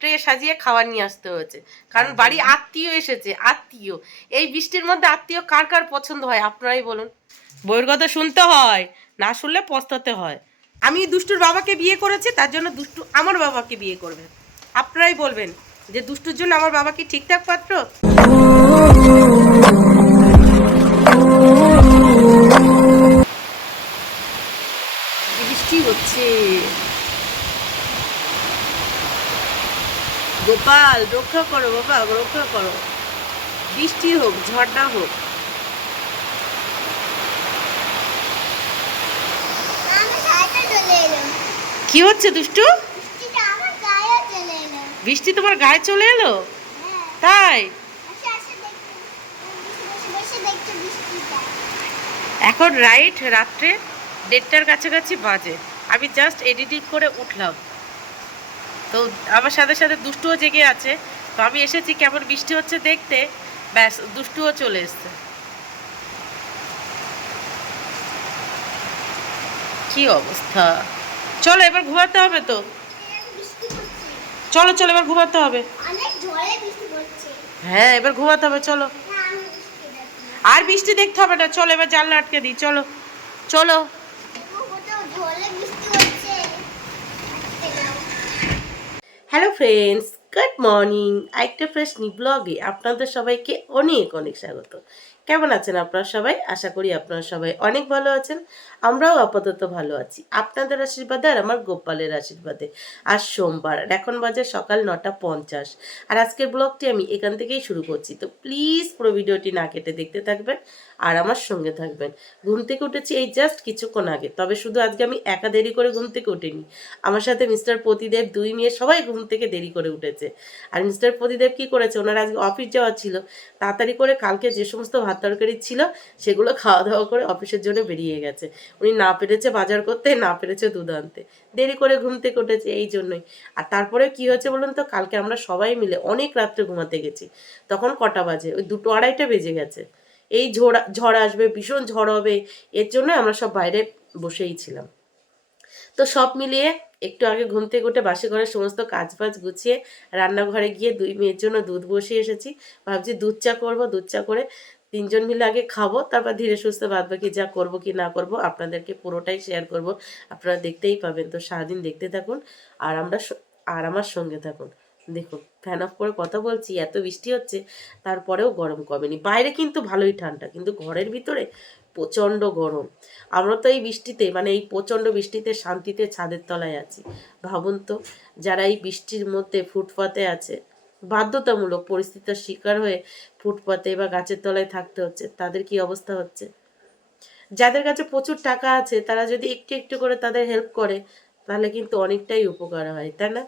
Tray সাজিয়ে খাবার নিয়ে আসতে হয়েছে, কারণ বাড়ি আত্মীয় এসেছে। আত্মীয়, এই বৃষ্টির মধ্যে আত্মীয় কার কার পছন্দ হয় আপনারাই বলুন। বউয়ের কথা শুনতে হয়, না শুনলে পস্তাতে হয়। আমি দুষ্টুর বাবাকে বিয়ে করেছি, তার জন্য দুষ্টু আমার বাবাকে বিয়ে করবে। আপনারাই বলবেন যে দুষ্টুর জন্য আমার বাবা কি ঠিকঠাক পাত্র? বৃষ্টি হচ্ছে। গোপাল রক্ষা করো বাবা, রক্ষা করো। বৃষ্টি হোক, ঝড়টা হোক। কি হচ্ছে দুষ্টু? বৃষ্টি তোমার গায়ে চলে এলো? তাই? এখন রাত্রে 1:30টার কাছাকাছি বাজে। আমি জাস্ট এডিটিং করে উঠলাম, তো আমার সাথে সাথে দুষ্টুও জেগে আছে। তো আমি এসেছি কেমন বৃষ্টি হচ্ছে দেখতে, ব্যাস দুষ্টুও চলে এসছে। কি অবস্থা! চলো এবার ঘুমাতে হবে তো। চলো চলো এবার ঘুমাতে হবে। হ্যাঁ এবার ঘুমাতে হবে, চলো। আর বৃষ্টি দেখতে হবে না, চলো এবার জানলা আটকে দিই, চলো চলো। Hello friends, good morning. একটা ফ্রেশ নি ব্লগে আপনাদের সবাইকে অনেক অনেক স্বাগত। কেমন আছেন আপনারা সবাই? আশা করি আপনারা সবাই অনেক ভালো আছেন। আমরাও আপাতত ভালো আছি আপনাদের আশীর্বাদে আর আমার গোপালের আশীর্বাদে। আজ সোমবার, আর এখন বাজে সকাল 9:50। আর আজকের ব্লগটি আমি এখান থেকেই শুরু করছি, তো প্লিজ পুরো ভিডিওটি না কেটে দেখতে থাকবেন আর আমার সঙ্গে থাকবেন। ঘুম থেকে উঠেছি এই জাস্ট কিছুক্ষণ আগে, তবে শুধু আজকে আমি একা দেরি করে ঘুম থেকে উঠিনি। আমার সাথে মিস্টার প্রতিদেব, দুই মেয়ে সবাই ঘুম থেকে দেরি করে উঠেছে। আর মিস্টার প্রতিদেব কি করেছে, ওনার আজকে অফিস যাওয়ার ছিল, তাড়াতাড়ি করে কালকে যে সমস্ত ভাত তরকারি ছিল সেগুলো খাওয়া দাওয়া করে অফিসের জন্য বেরিয়ে গেছে। উনি না পেরেছে বাজার করতে, না পেরেছে দুধ আনতে, দেরি করে ঘুম থেকে উঠেছে এই জন্যই। আর তারপরে কি হয়েছে বলুন তো, কালকে আমরা সবাই মিলে অনেক রাত্রে ঘুমাতে গেছি। তখন কটা বাজে? ওই 2-2:30 বেজে গেছে। এই ঝড় আসবে, ভীষণ ঝড় হবে, এর জন্য আমরা সব বাইরে বসেই ছিলাম। তো সব মিলিয়ে একটু আগে ঘুম থেকে উঠে বাসি ঘরের সমস্ত কাজ বাজ গুছিয়ে রান্নাঘরে গিয়ে দুই মেয়ের জন্য দুধ বসিয়ে এসেছি। ভাবছি দুধ চা করবো, দুধ চা করে তিনজন মিলে আগে খাবো, তারপর ধীরে সুস্থে বাদ বাকি যা করবো কি না করবো আপনাদেরকে পুরোটাই শেয়ার করব। আপনারা দেখতেই পাবেন, তো সারাদিন দেখতে থাকুন আর আর আমার সঙ্গে থাকুন। দেখুন ফ্যান অফ করে কথা বলছি, এত বৃষ্টি হচ্ছে তারপরেও গরম কমেনি। বাইরে কিন্তু ভালোই ঠান্ডা, কিন্তু ঘরের ভিতরে প্রচণ্ড গরম। আমরা তো এই বৃষ্টিতে, মানে এই প্রচণ্ড বৃষ্টিতে শান্তিতে ছাদের তলায় আছি। ভাবুন তো, যারা এই বৃষ্টির মধ্যে ফুটপাতে আছে, বাধ্যতামূলক পরিস্থিতির শিকার হয়ে ফুটপাতে বা গাছের তলায় থাকতে হচ্ছে, তাদের কি অবস্থা হচ্ছে। যাদের কাছে প্রচুর টাকা আছে তারা যদি একটু একটু করে তাদের হেল্প করে, তাহলে কিন্তু অনেকটাই উপকার হয়, তাই না?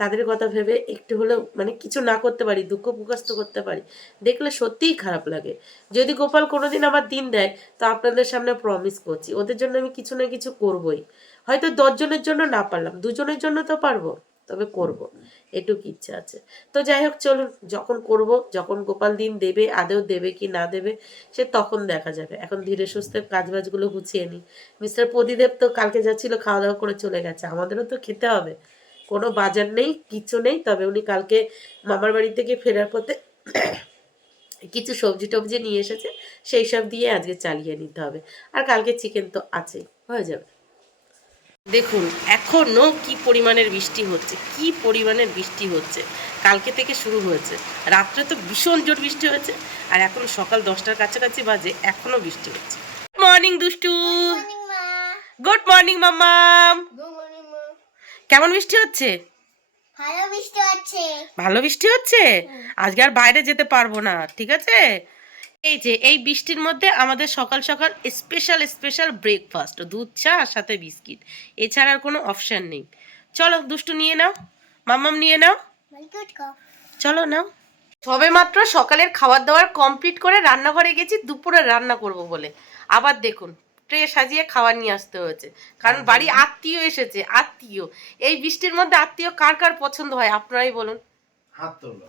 তাদের কথা ভেবে একটু হলেও মানে কিছু না করতে পারি, দুঃখ প্রকাশ তো করতে পারি, দেখলে সত্যিই খারাপ লাগে। যদি গোপাল কোনোদিন আমার দিন দেয়, তো আপনাদের সামনে প্রমিস করছি ওদের জন্য আমি কিছু না কিছু করবই। হয়তো 10 জনের জন্য না পারলাম, 2 জনের জন্য তো পারবো, তবে করব, এটুকু ইচ্ছা আছে। তো যাই হোক চলুন, যখন করব, যখন গোপাল দিন দেবে, আদেও দেবে কি না দেবে সে তখন দেখা যাবে। এখন ধীরে সুস্থে কাজবাজগুলো গুছিয়ে নিই। মিস্টার প্রদীপ তো কালকে যাচ্ছিল, খাওয়া দাওয়া করে চলে গেছে, আমাদেরও তো খেতে হবে। কোনো বাজার নেই, কিছু নেই, তবে উনি কালকে মামার বাড়ি থেকে ফেরার পথে কিছু সবজি টবজি নিয়ে এসেছে, সেই সব দিয়ে আজকে চালিয়ে নিতে হবে। আর কালকে চিকেন তো আছেই, হয়ে যাবে। দেখুন এখনো কি পরিমাণের বৃষ্টি হচ্ছে, কি পরিমাণের বৃষ্টি হচ্ছে। কালকে থেকে শুরু হয়েছে, রাত্রে তো ভীষণ জোর বৃষ্টি হয়েছে, আর এখন সকাল 10টার কাছাকাছি বাজে, এখনো বৃষ্টি হচ্ছে। মর্নিং দুষ্টু। গুড মর্নিং মাম্মাম। কেমন বৃষ্টি হচ্ছে? ভালো বৃষ্টি হচ্ছে। ভালো বৃষ্টি হচ্ছে। আজকে আর বাইরে যেতে পারবো না, ঠিক আছে? এই যে এই বৃষ্টির মধ্যে আমাদের সকাল সকাল স্পেশাল স্পেশাল ব্রেকফাস্ট, দুধ চা আর সাথে বিস্কিট, এছাড়া আর কোনো অপশন নেই। চলো দুষ্টু নিয়ে নাও, মাম্মাম নিয়ে নাও, চলো নাও। সবে মাত্র সকালের খাবার দাবার কমপ্লিট করে রান্নাঘরে গেছি দুপুরে রান্না করব বলে। আবার দেখুন ট্রে সাজিয়ে খাবার নিয়ে আসতে হয়েছে, কারণ বাড়ি আত্মীয় এসেছে। আত্মীয়, এই বৃষ্টির মধ্যে আত্মীয় কার কার পছন্দ হয় আপনারাই বলুন। হাত তোলো।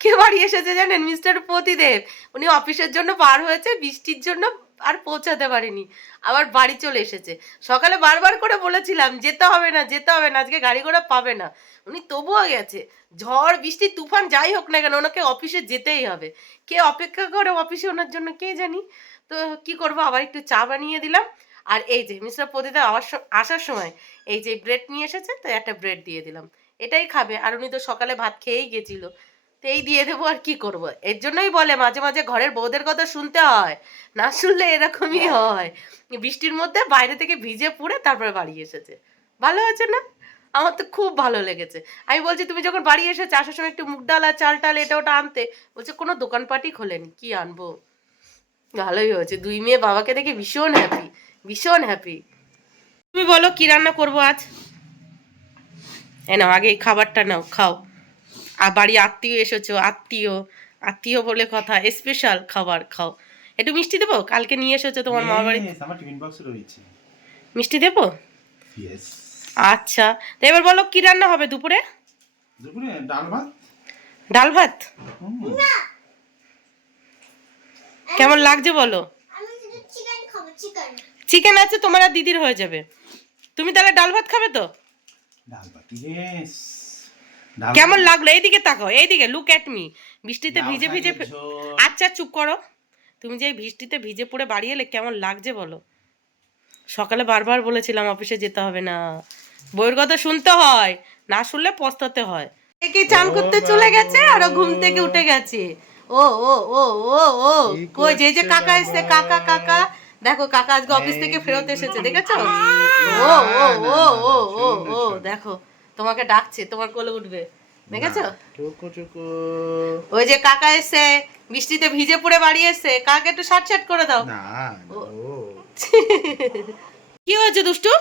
কে বাড়ি এসেছে জানেন? মিস্টার প্রতিদেব। উনি অফিসের জন্য বার হয়েছে, বৃষ্টির জন্য আর পৌঁছাতে পারিনি, আবার বাড়ি চলে এসেছে। সকালে বারবার করে বলেছিলাম যেতে হবে না, যেতে হবে না, আজকে গাড়ি ঘোড়া পাবে না, উনি তবুও গেছে। ঝড় বৃষ্টি তুফান যাই হোক না কেন ওনাকে অফিসে যেতেই হবে। কে অপেক্ষা করে অফিসে ওনার জন্য কে জানি। তো কি করবো, আবার একটু চা বানিয়ে দিলাম। আর এই যে মিস্টার প্রদীপা আসার সময় এই যে ব্রেড নিয়ে এসেছে, তো একটা ব্রেড দিয়ে দিলাম, এটাই খাবে। আর উনি তো সকালে ভাত খেয়েই গেছিল, তো এই দিয়ে দেবো। আর কি করব, এর জন্যই বলে মাঝে মাঝে ঘরের বউদের কথা শুনতে হয়, না শুনলে এরকমই হয়। বৃষ্টির মধ্যে বাইরে থেকে ভিজে পুড়ে তারপরে বাড়ি এসেছে, ভালো আছে না? আমার তো খুব ভালো লেগেছে। আমি বলছি তুমি যখন বাড়ি এসেছে আসার সময় একটু মুগ ডাল আর চাল টাল এটা ওটা আনতে, বলছে কোনো দোকানপাটই খোলেনি, কি আনবো। ভালোই হয়েছে, দুই মেয়ে বাবাকে দেখে ভীষণ হ্যাপি, ভীষণ হ্যাপি। তুমি বলো কি রান্না করবো আজ? এ নাও আগে এই খাবারটা নাও, খাও। আর বাড়ি আত্মীয় এসেছো, আত্মীয় আত্মীয় বলে কথা, স্পেশাল খাবার খাও। একটু মিষ্টি দেবো, কালকে নিয়ে এসেছো তোমার মামার বাড়ি, Yes, আমার টিফিন বক্সে রয়েছে। মিষ্টি দেবো? Yes. আচ্ছা, তো এবার বলো কি রান্না হবে দুপুরে? দুপুরে ডাল ভাত। ডাল ভাত? হুম। কেমন লাগছে বলো? আমি শুধু চিকেন খাবো, চিকেন। চিকেন আছে তোমার আর দিদির হয়ে যাবে। তুমি তাহলে ডাল ভাত খাবে তো? ডাল ভাত। Yes. কেমন লাগলো? এইদিকে তাকাও, এইদিকে, লুক অ্যাট মি। বৃষ্টিতে ভিজে ভিজে ঝোল। আচ্ছা চুপ করো। তুমি যে এই বৃষ্টিতে ভিজে পড়ে বাড়ি এলে কেমন লাগছে বলো? সকালে বারবার বলেছিলাম অফিসে যেতে হবে না, বইয়ের কথা শুনতে হয়, না শুনলে পস্তাতে হয়। কে চান করতে চলে গেছে আর ও ঘুম থেকে উঠে গেছে। ও ও ও ও ও কই যে এই যে কাকা এসেছে, কাকা কাকা দেখো, কাকা আজকে অফিস থেকে ফেরত এসেছে, দেখেছো? ও ও ও ও ও ও দেখো তোমাকে ডাকছে, তোমার কোলে উঠবে, দেখেছো? চুকু চুকু। ওই যে কাকা এসে বৃষ্টিতে ভিজে পড়ে বাড়ি এসে, কাকে একটু শার্ট করে দাও। না। ও। কি হয়েছে দুষ্টু?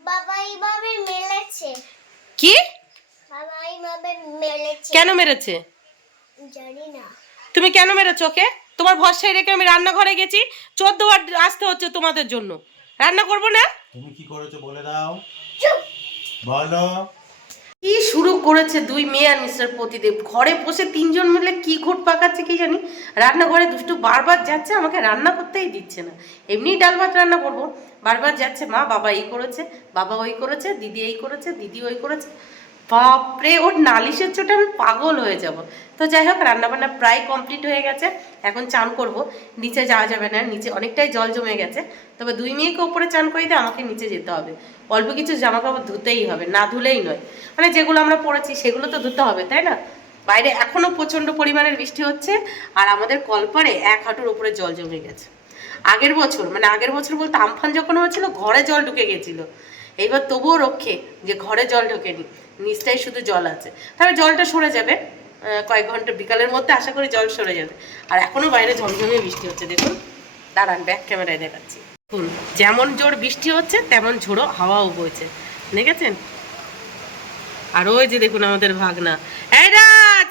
বাবা এইভাবে মেলেছে, কি? বাবা এইভাবে মেলেছে। কেন মেরেছে? জানি না। তুমি কেন মেরেছো ওকে? তোমার ভরসায় রেখে আমি রান্নাঘরে গেছি, 14 বার আসতে হচ্ছে তোমাদের জন্য, রান্না করবো না? তুমি কি করেছো বলে দাও। চুপ। বলো। কি শুরু করেছে দুই মেয়ে আর মিস্টার প্রতিদেব, ঘরে বসে তিনজন মিলে কি ঘুট পাকাচ্ছে কি জানি। রান্নাঘরে দুষ্টু বারবার যাচ্ছে, আমাকে রান্না করতেই দিচ্ছে না। এমনি ডাল ভাত রান্না করব, বারবার যাচ্ছে মা বাবা এই করেছে, বাবা ওই করেছে, দিদি এই করেছে, দিদি ওই করেছে। বাপরে, ওর নালিশের চোটে আমি পাগল হয়ে যাব। তো যাই হোক, রান্নাবান্না প্রায় কমপ্লিট হয়ে গেছে, এখন চান করব। নিচে যাওয়া যাবে না, নিচে অনেকটাই জল জমে গেছে। তবে দুই মেয়েকে ওপরে চান করে দিয়ে আমাকে নিচে যেতে হবে। অল্প কিছু জামা কাপড় ধুতেই হবে, না ধুলেই নয়। মানে যেগুলো আমরা পরেছি সেগুলো তো ধুতে হবে, তাই না? বাইরে এখনো প্রচণ্ড পরিমাণের বৃষ্টি হচ্ছে, আর আমাদের কলপারে 1 হাঁটুর উপরে জল জমে গেছে। আগের বছর, মানে আগের বছর বলতে আমফান যখন হয়েছিল, ঘরে জল ঢুকে গেছিল। এইবার তবুও রক্ষে যে ঘরে জল ঢোকেনি, নিচটাই শুধু জল আছে। তবে জলটা সরে যাবে কয়েক ঘন্টা, বিকালের মধ্যে আশা করি জল সরে যাবে। আর এখনো বাইরে ঝমঝমে বৃষ্টি হচ্ছে, দেখুন। দাঁড়ান, ব্যাক ক্যামেরায় দেখাচ্ছি। দেখুন, যেমন জোর বৃষ্টি হচ্ছে তেমন ঝোড়ো হাওয়াও বইছে, দেখেছেন? আর ওই যে দেখুন আমাদের ভাগনা, এই রাজ,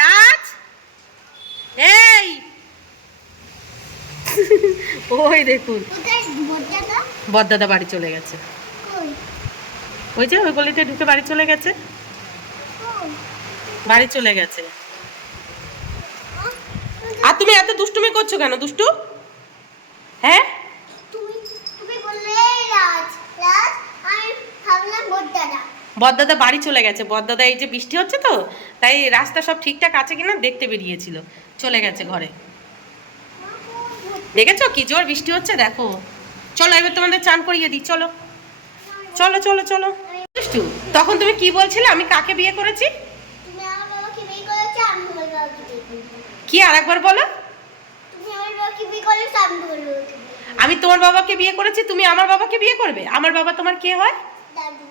রাজ, এই ওই দেখুন কোথায় বড়দাদা? বড়দাদা বাড়ি চলে গেছে। কই? ওই যে ওই গলিতে ঢুকে বাড়ি চলে গেছে, কই? বাড়ি চলে গেছে। আহ, আর তুমি এত দুষ্টুমি করছো কেন দুষ্টু? হ্যাঁ, তুমি তুমি বললে রাজ, রাজ, আমি ভাবলাম বড়দাদা। বড়দাদা বাড়ি চলে গেছে। বড়দাদা এই যে বৃষ্টি হচ্ছে তো, তাই রাস্তা সব ঠিকঠাক আছে কিনা দেখতে বেরিয়েছিল, চলে গেছে ঘরে। দেখেছো কি জোর বৃষ্টি হচ্ছে, দেখো। চলো এবার তোমাদের চান করিয়ে দিই, চলো চলো চলো চলো। দুষ্টু, তখন তুমি কি বলছিলে আমি কাকে বিয়ে করেছি? তুমি আমার বাবাকে বিয়ে করেছো, আমি তোমার বাবাকে বিয়ে করবো। কি আরেকবার বলো? তুমি আমার বাবাকে বিয়ে করেছো, আমি তোমার বাবাকে বিয়ে করবো। আমি তোমার বাবাকে বিয়ে করেছি, তুমি আমার বাবাকে বিয়ে করবে? আমার বাবা তোমার কে হয়? দাদু।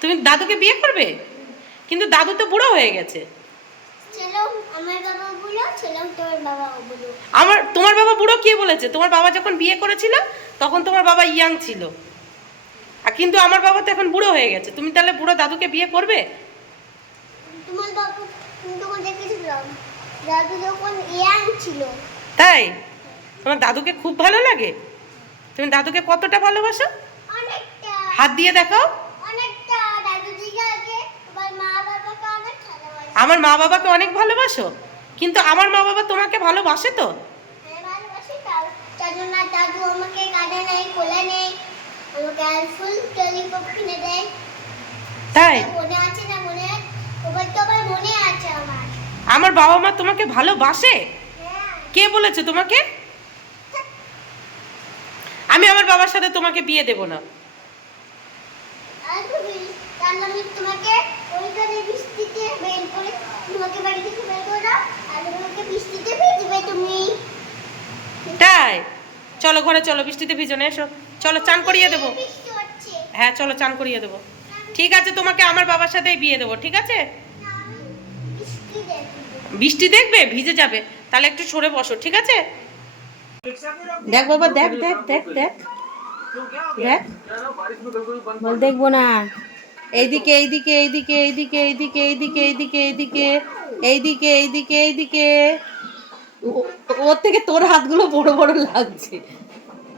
তুমি দাদুকে বিয়ে করবে? কিন্তু দাদু তো বুড়ো হয়ে গেছে। ছেলেও আমার বাবা বলো, ছেলেও তোমার বাবা বলো। তোমার বাবা বুড়ো কে বলেছে? তোমার বাবা যখন বিয়ে করেছিল তখন তোমার বাবা ইয়াং ছিল, আর কিন্তু আমার বাবা তো এখন বুড়ো হয়ে গেছে। তুমি তাহলে বুড়ো দাদুকে বিয়ে করবে? তোমার বাবা তুমি তখন দেখেছিলাম, দাদু যখন ইয়াং ছিল। তাই? তোমার দাদুকে খুব ভালো লাগে? তুমি দাদুকে কতটা ভালোবাসো? অনেকটা, হাত দিয়ে দেখাও। অনেকটা। দাদু দিকে আগে আমার মা বাবাকে অনেক ভালোবাসে। আমার মা বাবাকে অনেক ভালোবাসো, কিন্তু আমার মা বাবা তোমাকে ভালোবাসে তো? হ্যাঁ ভালোবাসে, তার তার জন্য দাদু আমাকে কাঁদে নেই, কোলে নেই, আমাকে ফুল ললিপপ কিনে দেয়। তাই মনে আছে না? মনে ওবার তো আবার মনে আছে আমার। আমার বাবা মা তোমাকে ভালোবাসে? হ্যাঁ। কে বলেছে তোমাকে? আমি আমার বাবার সাথে তোমাকে বিয়ে দেব না। আর তুমি তাহলে আমি তোমাকে ওইখানে বৃষ্টিতে বের করে তোমাকে বাড়ি থেকে বের করে দাও, আর তোমাকে বৃষ্টিতে ভিজবে তুমি। তাই চলো ঘরে চলো, বৃষ্টিতে ভিজো না, এসো চলো চান করিয়ে দেবো। বৃষ্টি হচ্ছে। হ্যাঁ চলো চান করিয়ে দেবো। ঠিক আছে তোমাকে আমার বাবার সাথেই বিয়ে দেবো, ঠিক আছে? না, আমি বৃষ্টি দেখবো। বৃষ্টি দেখবে, ভিজে যাবে, তাহলে একটু সরে বসো, ঠিক আছে? দেখ বাবা, দেখ দেখ দেখ দেখ দেখ, বল দেখবো না। এইদিকে এইদিকে এইদিকে এইদিকে এইদিকে এইদিকে এইদিকে এইদিকে এইদিকে এইদিকে এইদিকে। ওর থেকে তোর হাতগুলো বড় বড় লাগছে।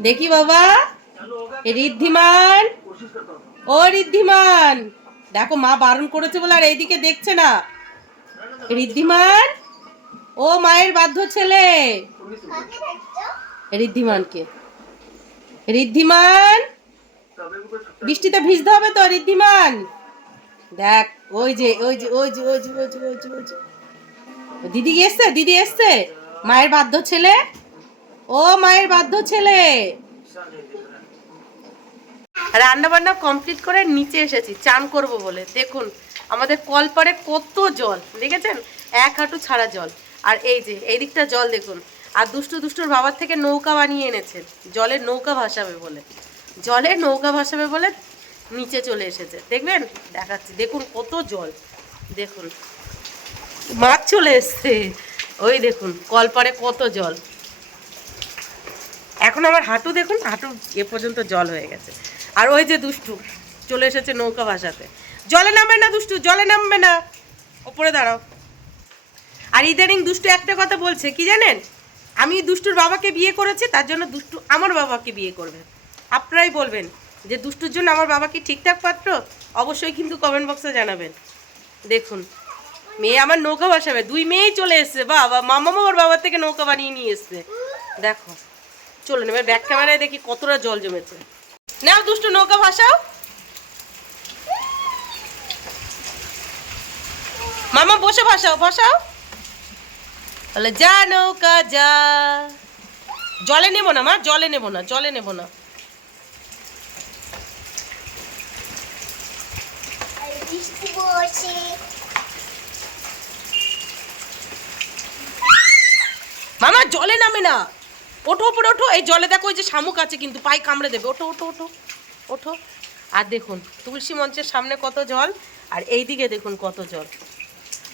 দেখি বাবা, ঋদ্ধিমান, ও ঋদ্ধিমান, দেখো মা বারণ করেছে বলে আর এইদিকে দেখছে না। ঋদ্ধিমান, ও মায়ের বাধ্য ছেলে। কাকে দেখছো? ঋদ্ধিমানকে। ঋদ্ধিমান, বৃষ্টিতে ভিজতে হবে তো ঋদ্ধিমান। দেখ ওই যে ওই যে ওই যে ওই যে ওই যে ওই যে ওই যে দিদি এসছে, দিদি এসছে, মায়ের বাধ্য ছেলে, ও মায়ের বাধ্য ছেলে। রান্না বান্না কমপ্লিট করে নিচে এসেছি চান করব বলে। দেখুন আমাদের কলপাড়ে কত জল, দেখেছেন? এক হাঁটু ছাড়া জল। আর এই যে এই দিকটা জল দেখুন। আর দুষ্টু দুষ্টুর বাবার থেকে নৌকা বানিয়ে এনেছে, জলের নৌকা ভাসাবে বলে, জলের নৌকা ভাসাবে বলে নিচে চলে এসেছে। দেখবেন, দেখাচ্ছি, দেখুন কত জল, দেখুন মাছ চলে এসছে, ওই দেখুন কলপাড়ে কত জল। এখন আমার হাঁটু দেখুন, হাঁটু এ পর্যন্ত জল হয়ে গেছে। আর ওই যে দুষ্টু চলে এসেছে নৌকা ভাসাতে। জলে নামবে না দুষ্টু, জলে নামবে না, ওপরে দাঁড়াও। আর ইদানিং দুষ্টু একটা কথা বলছে কি জানেন? আমি দুষ্টুর বাবাকে বিয়ে করেছি, তার জন্য দুষ্টু আমার বাবাকে বিয়ে করবে। আপনারাই বলবেন যে দুষ্টুর জন্য আমার বাবা কি ঠিকঠাক পাত্র? অবশ্যই কিন্তু কমেন্ট বক্সে জানাবেন। দেখুন মেয়ে আমার নৌকা ভাসাবে, দুই মেয়েই চলে এসছে, বাবা মামা ওর বাবার থেকে নৌকা বানিয়ে নিয়ে এসছে। দেখো চলুন এবার ব্যাক ক্যামেরায় দেখি কতটা জল জমেছে। নাও দুষ্টু নৌকা ভাসাও, মামা বসে ভাসাও, ভাসাও, তাহলে যা নৌকা যা। জলে নেবো না মা, জলে নেবো না, জলে নেবো না। আর বৃষ্টি পড়ছে। মামা জলে নামে না, ওঠো উপরে ওঠো। এই জলে দেখো ওই যে শামুক আছে কিন্তু পায়ে কামড়ে দেবে, ওঠো ওঠো ওঠো ওঠো। আর দেখুন তুলসী মঞ্চের সামনে কত জল, আর এইদিকে দেখুন কত জল।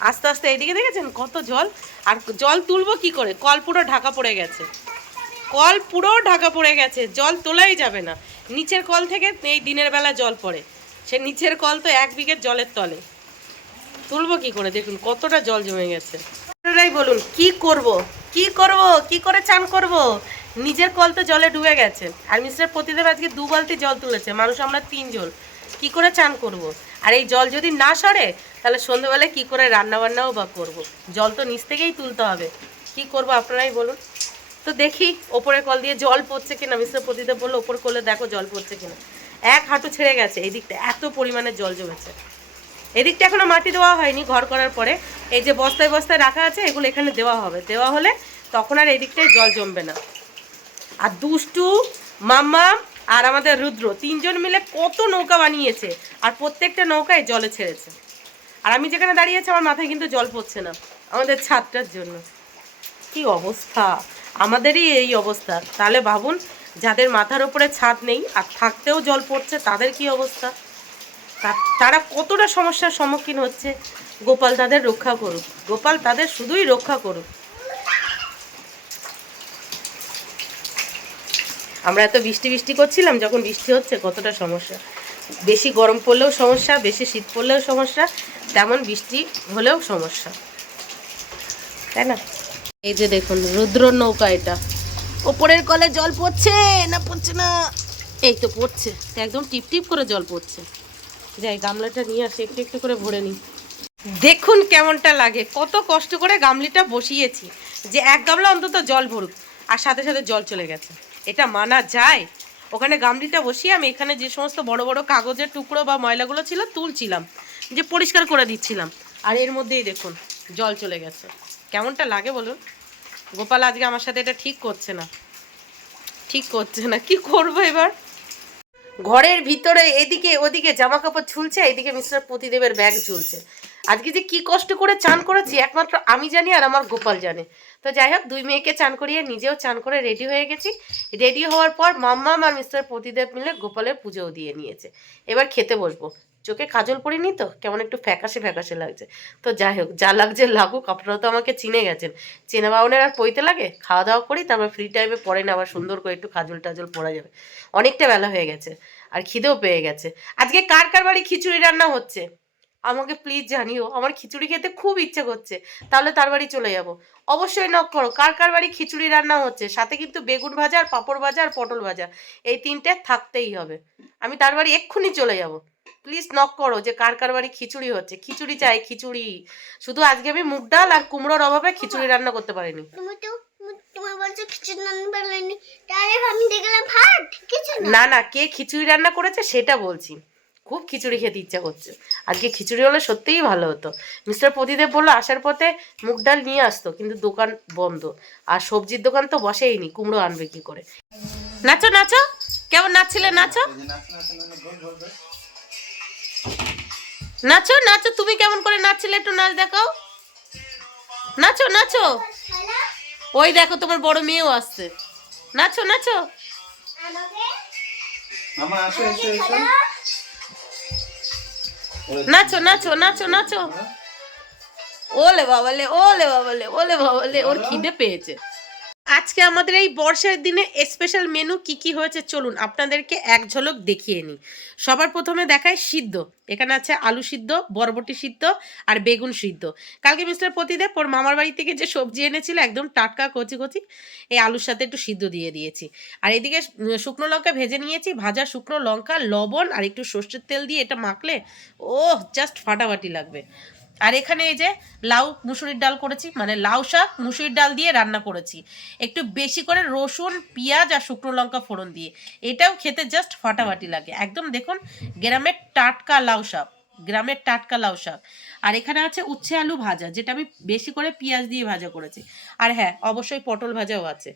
আস্তে আস্তে এইদিকে দেখেছেন কত জল। আর জল তুলবো কি করে? কল পুরো ঢাকা পড়ে গেছে, কল পুরো ঢাকা পড়ে গেছে, জল তোলাই যাবে না। নিচের কল থেকে এই দিনের বেলা জল পড়ে, সে নিচের কল তো 1 বিঘের জলের তলে, তুলবো কি করে? দেখুন কতটা জল জমে গেছে। আপনারাই বলুন কি করব, কি করব, কি করে চান করব? নিজের কল তো জলে ডুবে গেছে। আর মিস্টার প্রতিদেব আজকে 2 বালতি জল তুলেছে, মানুষ আমরা 3 জন, কি করে চান করব? আর এই জল যদি না সরে তাহলে সন্ধ্যেবেলায় কি করে রান্না বান্নাও বা করব? জল তো নিচ থেকেই তুলতে হবে, কি করব আপনারাই বলুন। তো দেখি ওপরে কল দিয়ে জল পড়ছে কিনা। মিস্টার প্রতিদেব বললো ওপর কলে দেখো জল পড়ছে কিনা। 1 হাঁটু ছেড়ে গেছে, এই দিকটা এত পরিমাণে জল জমেছে। এদিকটা এখনো মাটি দেওয়া হয়নি, ঘর করার পরে এই যে বস্তায় বস্তায় রাখা আছে এগুলো এখানে দেওয়া হবে, দেওয়া হলে তখন আর এই দিকটায় জল জমবে না। আর দুষ্টু, মাম্মা আর আমাদের রুদ্র 3 জন মিলে কত নৌকা বানিয়েছে, আর প্রত্যেকটা নৌকায় জলে ছেড়েছে। আর আমি যেখানে দাঁড়িয়ে আছি আমার মাথায় কিন্তু জল পড়ছে না, আমাদের ছাদটার জন্য। কি অবস্থা, আমাদেরই এই অবস্থা, তাহলে ভাবুন যাদের মাথার উপরে ছাদ নেই আর থাকতেও জল পড়ছে তাদের কি অবস্থা, তারা কতটা সমস্যার সম্মুখীন হচ্ছে। গোপাল তাদের রক্ষা করুক, গোপাল তাদের শুধুই রক্ষা করুক। আমরা এত বৃষ্টি বৃষ্টি করছিলাম, যখন বৃষ্টি হচ্ছে কতটা সমস্যা। বেশি গরম পড়লেও সমস্যা, বেশি শীত পড়লেও সমস্যা, তেমন বৃষ্টি হলেও সমস্যা, তাই না? এই যে দেখুন রুদ্রর নৌকা, এটা ওপরের কলে জল পড়ছে না পড়ছে না? এই তো পড়ছে, একদম টিপ টিপ করে জল পড়ছে। যাই গামলাটা নিয়ে আসি, একটু একটু করে ভরে নিই। দেখুন কেমনটা লাগে, কত কষ্ট করে গামলিটা বসিয়েছি যে 1 গামলা অন্তত জল ভরুক, আর সাথে সাথে জল চলে গেছে। এটা মানা যায়? ওখানে গামলিটা বসিয়ে আমি এখানে যে সমস্ত বড় বড় কাগজের টুকরো বা ময়লাগুলো ছিল তুলছিলাম, যে পরিষ্কার করে দিচ্ছিলাম, আর এর মধ্যেই দেখুন জল চলে গেছে। কেমনটা লাগে বলুন? গোপাল আজকে আমার সাথে এটা ঠিক করছে না, কি করবো এবার? ঘরের ভিতরে এদিকে ওদিকে জামা কাপড় ঝুলছে, এদিকে মিস্টার প্রতিদেবের ব্যাগ ঝুলছে। আজকে যে কি কষ্ট করে চান করেছি একমাত্র আমি জানি আর আমার গোপাল জানে। তো যাই হোক, দুই মেয়েকে চান করিয়ে নিজেও চান করে রেডি হয়ে গেছি। রেডি হওয়ার পর মাম্মাম আর মিস্টার প্রতিদেব মিলে গোপালের পুজোও দিয়ে নিয়েছে। এবার খেতে বসবো। চোখে কাজল পরিনি তো কেমন একটু ফ্যাকাশে ফ্যাকাশে লাগছে। তো যাই হোক, যা লাগছে লাগুক, আপনারা তো আমাকে চিনে গেছেন। চেনা বাউনের আর পইতে লাগে? খাওয়া দাওয়া করি, তারপর ফ্রি টাইমে পরে না আবার সুন্দর করে একটু কাজল টাজল পরা যাবে। অনেকটা বেলা হয়ে গেছে আর খিদেও পেয়ে গেছে। আজকে কার কার বাড়ি খিচুড়ি রান্না হচ্ছে আমাকে প্লিজ জানিও, আমার খিচুড়ি খেতে খুব ইচ্ছে করছে, তাহলে তার বাড়ি চলে যাব। অবশ্যই নক করো কার কার বাড়ি খিচুড়ি রান্না হচ্ছে, সাথে কিন্তু বেগুন ভাজা আর পাঁপড় ভাজা আর পটল ভাজা, এই তিনটে থাকতেই হবে। আমি তার বাড়ি এক্ষুনি চলে যাব। প্লিজ নক করো যে কার কার বাড়ি খিচুড়ি হচ্ছে। খিচুড়ি চাই, খিচুড়ি। শুধু আজকে আমি মুগ ডাল আর কুমড়োর অভাবে খিচুড়ি রান্না করতে পারিনি। তুমি বলছো খিচুড়ি রান্না পারলেনি, তাহলে আমি দেখলাম ভাত কিছু না না, কে খিচুড়ি রান্না করেছে সেটা বলছি। খুব খিচুড়ি খেতে ইচ্ছা করছে। আজকে খিচুড়ি হলে সত্যিই ভালো হতো। মিস্টার প্রদীপ বললো আসার পথে মুগ ডাল নিয়ে আসতো, কিন্তু দোকান বন্ধ, আর সবজির দোকান তো বসেইনি, কুমড়ো আনবে কি করে। নাচো নাচো, কেমন নাচছিলে? নাচো নাচো নাচো, তুমি কেমন করে নাচছিলে একটু নাচ দেখাও। নাচো নাচো, ওই দেখো তোমার বড় মেয়েও আসছে। নাচো নাচো। মামা আসো এসো এসো। নাচো নাচো নাচো নাচো। ওলে বাবালে, ওলে বাবালে, ওলে বাবালে, ওর খিদে পেয়েছে। আজকে আমাদের এই বর্ষার দিনে স্পেশাল মেনু কি কি হয়েছে চলুন আপনাদেরকে এক ঝলক দেখিয়ে নিই। সবার প্রথমে দেখায় সিদ্ধ। এখানে আছে আলু সিদ্ধ, বরবটি সিদ্ধ আর বেগুন সিদ্ধ। কালকে মিস্টার প্রতিদেব ওর মামার বাড়ি থেকে যে সবজি এনেছিল একদম টাটকা কচি কচি, এই আলুর সাথে একটু সিদ্ধ দিয়ে দিয়েছি। আর এদিকে শুকনো লঙ্কা ভেজে নিয়েছি, ভাজা শুকনো লঙ্কা, লবণ আর একটু সর্ষের তেল দিয়ে এটা মাখলে ওহ জাস্ট ফাটাফাটি লাগবে। আর এখানে এই যে লাউ মুসুরির ডাল করেছি, মানে লাউ শাক মুসুরির ডাল দিয়ে রান্না করেছি, একটু বেশি করে রসুন পেঁয়াজ আর শুকনো লঙ্কা ফোড়ন দিয়ে। এটাও খেতে জাস্ট ফাটাফাটি লাগে একদম। দেখুন গ্রামের টাটকা লাউ শাক, গ্রামের টাটকা লাউ শাক। আর এখানে আছে উচ্ছে আলু ভাজা, যেটা আমি বেশি করে পেঁয়াজ দিয়ে ভাজা করেছি। আর হ্যাঁ, অবশ্যই পটল ভাজাও আছে।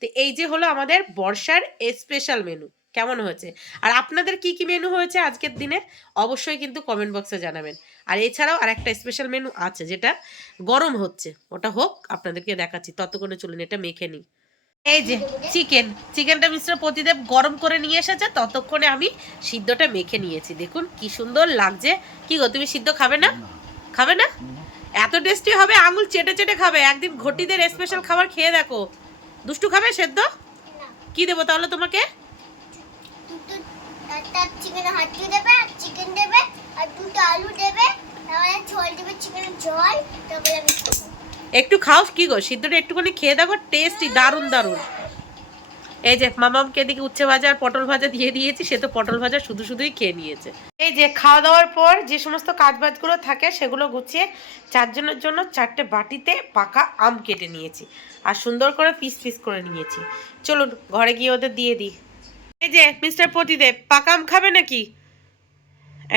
তো এই যে হলো আমাদের বর্ষার স্পেশাল মেনু। কেমন হয়েছে? আর আপনাদের কি কি মেনু হয়েছে আজকের দিনে অবশ্যই কিন্তু কমেন্ট বক্সে জানাবেন। আর এছাড়াও আর একটা স্পেশাল মেনু আছে যেটা গরম হচ্ছে, ওটা হোক আপনাদেরকে দেখাচ্ছি। ততক্ষণে চলুন এটা মেখে নিই। এই যে চিকেনটা মিস্টার প্রতিদেব গরম করে নিয়ে এসেছে, ততক্ষণে আমি সিদ্ধটা মেখে নিয়েছি। দেখুন কি সুন্দর লাগছে। কি গো, তুমি সিদ্ধ খাবে না? খাবে না? এত টেস্টি হবে, আঙুল চেটে চেটে খাবে। একদিন ঘটিদের স্পেশাল খাবার খেয়ে দেখো। দুষ্টু খাবে সেদ্ধ? কি দেবো তাহলে তোমাকে? চিকেন হাঁটি দেবে, চিকেন দেবে আর দুটো আলু দেবে, তারপরে ঝোল দেবে, চিকেনের ঝোল, তারপরে আমি খাবো। একটু খাও। কি গো, সিদ্ধটা একটুখানি খেয়ে দেখো, টেস্টি, দারুণ দারুণ। এই যে মামামকে এদিকে উচ্ছে ভাজা আর পটল ভাজা দিয়ে দিয়েছি, সে তো পটল ভাজা শুধু শুধুই খেয়ে নিয়েছে। এই যে খাওয়া দাওয়ার পর যে সমস্ত কাজবাজগুলো থাকে সেগুলো গুছিয়ে চারজনের জন্য 4টে বাটিতে পাকা আম কেটে নিয়েছি আর সুন্দর করে পিস পিস করে নিয়েছি। চলুন ঘরে গিয়ে ওদের দিয়ে দিই। এই যে মিস্টার প্রতিদেব, পাকা আম খাবে নাকি?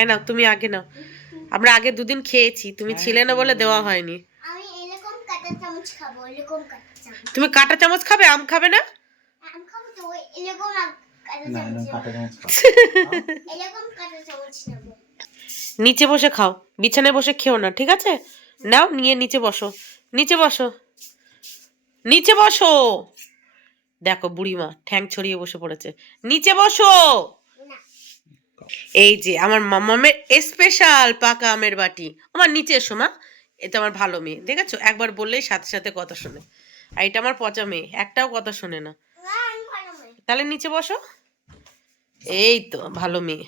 নাও, তুমি আগে নাও। আমরা আগে দুদিন খেয়েছি, তুমি ছিলে না বলে দেওয়া হয়নি। আমি এরকম কাঁটা চামচ খাবো, এরকম কাঁটা চামচ। তুমি কাঁটা চামচ খাবে, আম খাবে না? আম খাবো তো এরকম কাঁটা চামচ, এরকম কাঁটা চামচ নেবো। নিচে বসে খাও, বিছানায় বসে খেও না, ঠিক আছে? নাও, নিয়ে নিচে বসো, নিচে বসো, নিচে বসো। দেখো বুড়িমা ঠ্যাং ছড়িয়ে বসে পড়েছে। নিচে বসো। এই যে আমার মামামের স্পেশাল পাকা আমের বাটি। আমার নিচে এসো মা, এটা আমার ভালো মেয়ে, দেখেছো? একবার বললেই সাথে সাথে কথা শোনে। আর এটা আমার পচা মেয়ে, একটাও কথা শোনে না। তাহলে নিচে বসো। এই তো ভালো মেয়ে।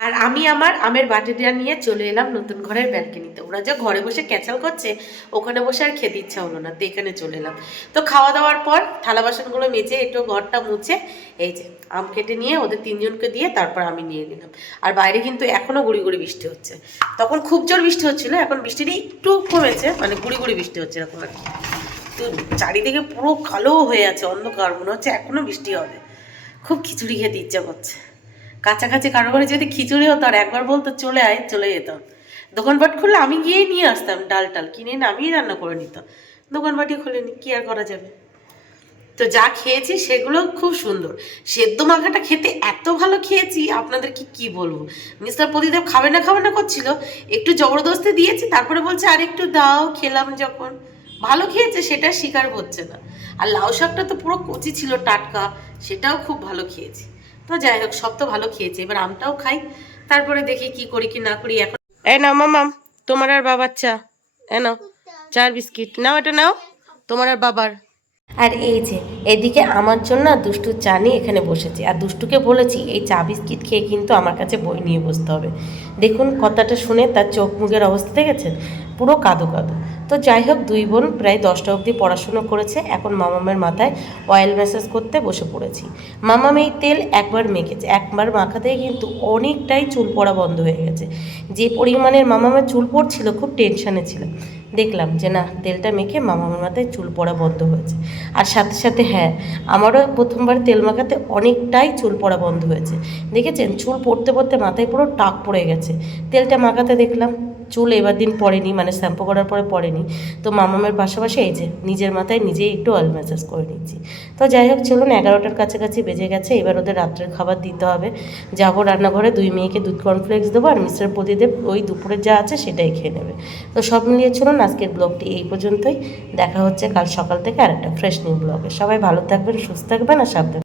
আর আমি আমার আমের বাটিটা নিয়ে চলে এলাম নতুন ঘরের ব্যালকনিতে। ওরা যে ঘরে বসে ক্যাচাল করছে, ওখানে বসে আর খেতে ইচ্ছা হলো না, তো এখানে চলে এলাম। তো খাওয়া দাওয়ার পর থালা বাসনগুলো মেজে একটু ঘরটা মুছে এই যে আম কেটে নিয়ে ওদের তিনজনকে দিয়ে তারপর আমি নিয়ে নিলাম। আর বাইরে কিন্তু এখনও গুড়ি গুড়ি বৃষ্টি হচ্ছে। তখন খুব জোর বৃষ্টি হচ্ছিল, এখন বৃষ্টিটা একটু কমেছে, মানে গুড়ি গুড়ি বৃষ্টি হচ্ছে এরকম আর কি। তো চারিদিকে পুরো কালো হয়ে আছে, অন্ধকার, মনে হচ্ছে এখনো বৃষ্টি হবে। খুব খিচুড়ি খেতে ইচ্ছা করছে। কাছাকাছি কারো ঘরে যদি খিচুড়ি হতো আর একবার বলতো চলে আয়, চলে যেতাম। দোকানপাট খুললে আমি গিয়েই নিয়ে আসতাম, ডাল টাল কিনে এনে আমিই রান্না করে নিতাম। দোকানপাটই খুলেনি, কি আর করা যাবে। তো যা খেয়েছি সেগুলো খুব সুন্দর। সেদ্ধ মাখাটা খেতে এত ভালো খেয়েছি আপনাদেরকে কি বলবো। মিস্টার প্রদীপ খাবে না করছিল, একটু জবরদস্তি দিয়েছি, তারপরে বলছে আর একটু দাও। খেলাম যখন, ভালো খেয়েছে সেটা স্বীকার হচ্ছে না। আর লাউ শাকটা তো পুরো কচি ছিল, টাটকা, সেটাও খুব ভালো খেয়েছি। তো যাই হোক, সব তো ভালো খেয়েছি, এবার আমটাও খাই, তারপরে দেখি কি করি কি না করি। এখন এ নাও মামাম, তোমার আর বাবার চা, এ নাও 4 বিস্কিট নাও, এটা নাও তোমার আর বাবার। আর এই যে এদিকে আমার জন্য দুষ্টু চা নিয়ে এখানে বসেছি, আর দুষ্টুকে বলেছি এই চা বিস্কিট খেয়ে কিন্তু আমার কাছে বই নিয়ে বসতে হবে। দেখুন কথাটা শুনে তার চোখ মুখের অবস্থা দেখেছেন, পুরো কাদো কাদো। তো যাই হোক, 2 বোন প্রায় 10টা অবধি পড়াশুনো করেছে, এখন মামামের মাথায় অয়েল ম্যাসাজ করতে বসে পড়েছি। মামাম এই তেল একবার মেখেছে, একবার মাখাতেই কিন্তু অনেকটাই চুল পড়া বন্ধ হয়ে গেছে। যে পরিমাণের মামামের চুল পড়ছিল, খুব টেনশানে ছিল। দেখলাম যে না, তেলটা মেখে মামামের মাথায় চুল পড়া বন্ধ হয়েছে। আর সাথে সাথে হ্যাঁ, আমারও প্রথমবার তেল মাখাতে অনেকটাই চুল পড়া বন্ধ হয়েছে। দেখেছেন, চুল পড়তে পড়তে মাথায় পুরো টাক পড়ে গেছে। তেলটা মাখাতে দেখলাম চুল এবার দিন পড়েনি, মানে শ্যাম্পু করার পরে পড়েনি। তো মামামের পাশাপাশি এই যে নিজের মাথায় নিজেই একটু অয়েল ম্যাসাজ করে নিচ্ছি। তো যাই হোক, চলুন 11টার কাছাকাছি বেজে গেছে, এবার ওদের রাত্রের খাবার দিতে হবে। যাবো রান্নাঘরে, 2 মেয়েকে দুধ কর্নফ্লেক্স দেবো, আর মিস্টার প্রদীপ ওই দুপুরের যা আছে সেটাই খেয়ে নেবে। তো সব মিলিয়ে চলুন আজকের ব্লগটি এই পর্যন্তই। দেখা হচ্ছে কাল সকাল থেকে আরেকটা ফ্রেশ নিউ ব্লগে। সবাই ভালো থাকবেন, সুস্থ থাকবেন আর সাবধান।